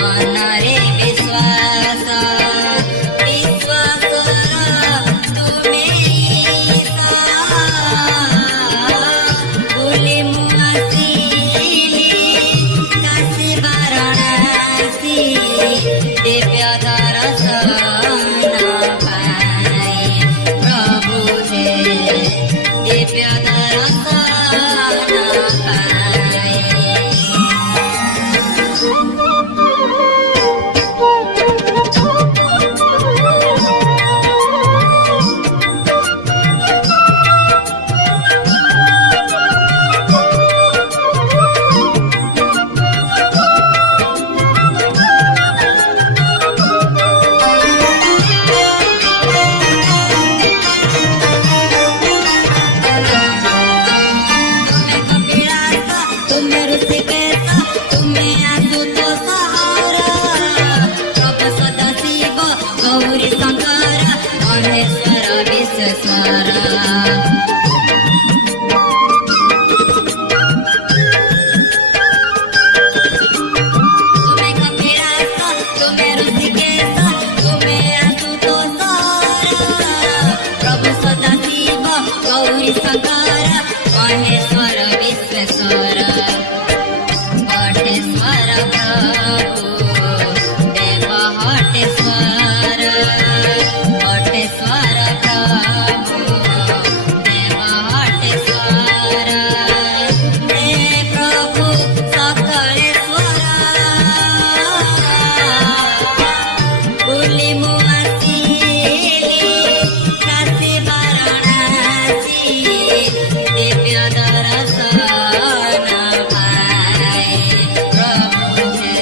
ମନରେ ବିଶ୍ୱାସ ତୁମେ ଈଶା ବୋଲି ମୁଁ ଆସିଲି କାଶୀ ବାରାଣସୀ ଦିବ୍ୟ ଦର୍ଶନ ପାଇ ପ୍ରଭୁ ହେ ଦିବ୍ୟ ଦର୍ଶନ ପାଇ। गौरी शंकर महेश्वर विश्वेश्वर तुम्हें कपिलास तुम्हें ऋषिकेश तुम्हें आशुतोष प्रभु सदाशिव गौरी शंकर महेश्वर विश्वेश्वर हटेश्वर प्रभु देव हटेश्वर हटेश्वर प्रभु देव हटेश्वर हे प्रभु सकलेश्वर ବୋଲି ମୁଁ ଆସିଲି କାଶୀ ବାରାଣସୀ ଦିବ୍ୟ ଦର୍ଶନ ପାଇ ପ୍ରଭୁ ହେ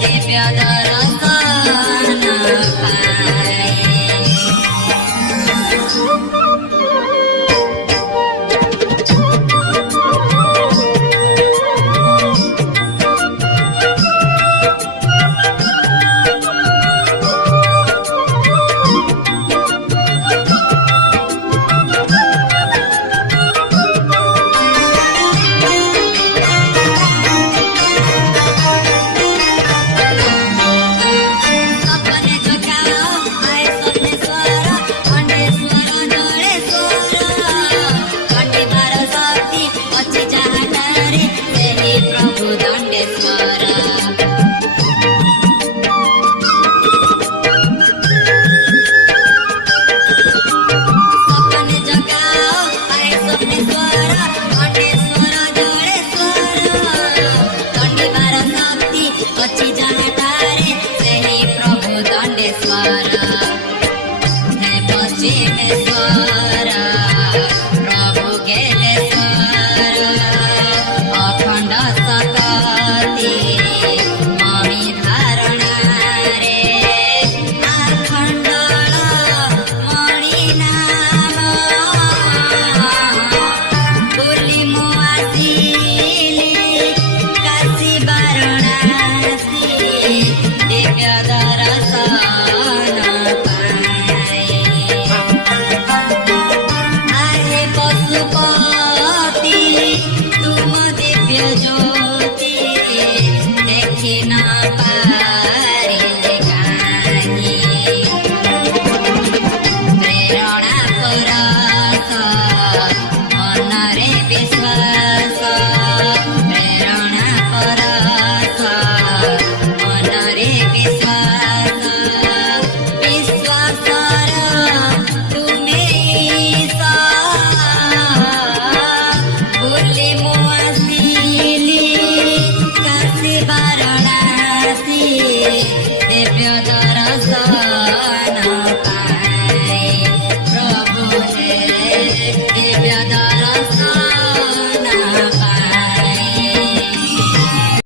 ଦିବ୍ୟ ଦର୍ଶନ ପାଇ। सपने जगाओ आए सपनेश्वर खंडेश्वर जड़ेश्वर खंडिबार शक्ति अछि जाहाटारे ସେହି प्रभु दंडेश्वर। सपने जगाओ आए सपनेश्वर खंडेश्वर जड़ेश्वर खंडिबार शक्ति अछि जाहाटारे ସେହି प्रभु दंडेश्वर। हे पश्चिमेश्वर प्रभु गेलेश्वर अखंड सकति मणि धारणारे अखंडल मणि नाम ବୋଲି ମୁଁ ଆସିଲି କାଶୀ ବାରାଣସୀ ଦିବ୍ୟ ଦର୍ଶନ ପାଇ। आहे पशुपति तुम दिव्य ज्योति देखि न पारिले काहि प्रेरणा परस मनरे विश्वास प्रेरणा परस मनरे विश्वास विश्वासर तुमे ईशा ବୋଲି ମୁଁ ଆସିଲି କାଶୀ ବାରାଣସୀ ଦିବ୍ୟ ଦର୍ଶନ